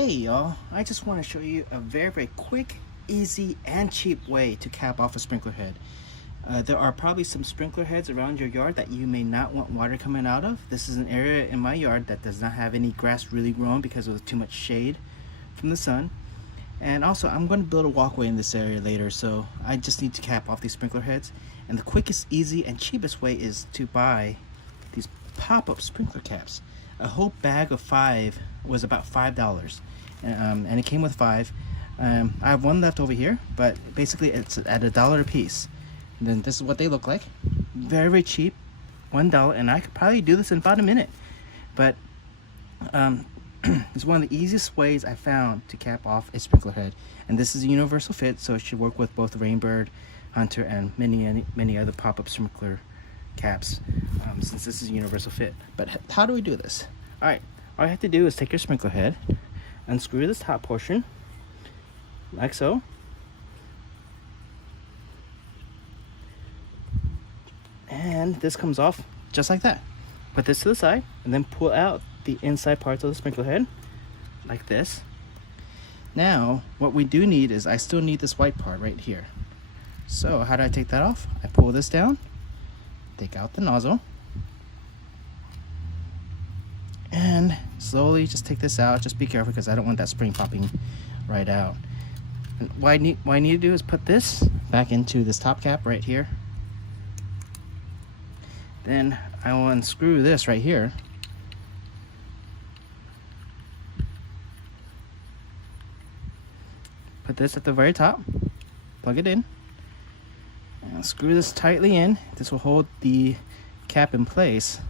Hey y'all, I just want to show you a very quick, easy, and cheap way to cap off a sprinkler head. There are probably some sprinkler heads around your yard that you may not want water coming out of. This is an area in my yard that does not have any grass really growing because of too much shade from the sun. And also, I'm going to build a walkway in this area later, so I just need to cap off these sprinkler heads. And the quickest, easy, and cheapest way is to buy these pop-up sprinkler caps. A whole bag of 5 was about $5, and it came with 5. I have one left over here, but basically it's at $1 a piece. And then this is what they look like. Very cheap, $1, and I could probably do this in about a minute. But it's one of the easiest ways I found to cap off a sprinkler head. And this is a universal fit, so it should work with both Rainbird, Hunter, and many other pop-up sprinkler caps, since this is a universal fit. But how do we do this? All you have to do is take your sprinkler head, unscrew this top portion like so, and this comes off just like that. Put this to the side and then pull out the inside parts of the sprinkler head like this. Now what we do need is, I still need this white part right here. So how do I take that off? I pull this down, take out the nozzle, and slowly just take this out. Just be careful because I don't want that spring popping right out. And what I need to do is put this back into this top cap right here. Then I will unscrew this right here. Put this at the very top, plug it in, and screw this tightly in. This will hold the cap in place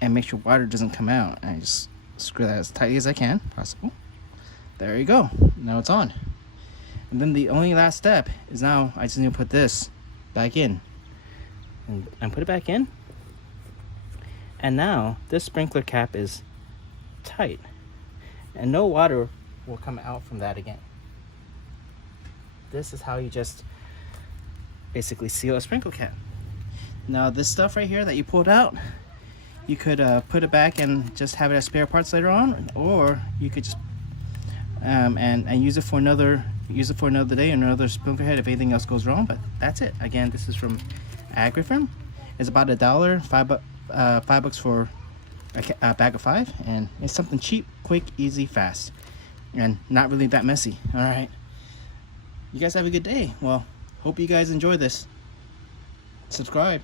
and make sure water doesn't come out. And I just screw that as tightly as I can possible. There you go. Now it's on. And then the only last step is, now I just need to put this back in and put it back in. And now this sprinkler cap is tight and no water will come out from that again. This is how you just basically seal a sprinkler cap. Now this stuff right here that you pulled out, you could put it back and just have it as spare parts later on, or you could just and use it for another day, another sprinkler head if anything else goes wrong. But that's it. Again, this is from Agrifim. It's about $1, $5 for a bag of 5, and it's something cheap, quick, easy, fast, and not really that messy. All right, you guys have a good day. Well, hope you guys enjoy this. Subscribe.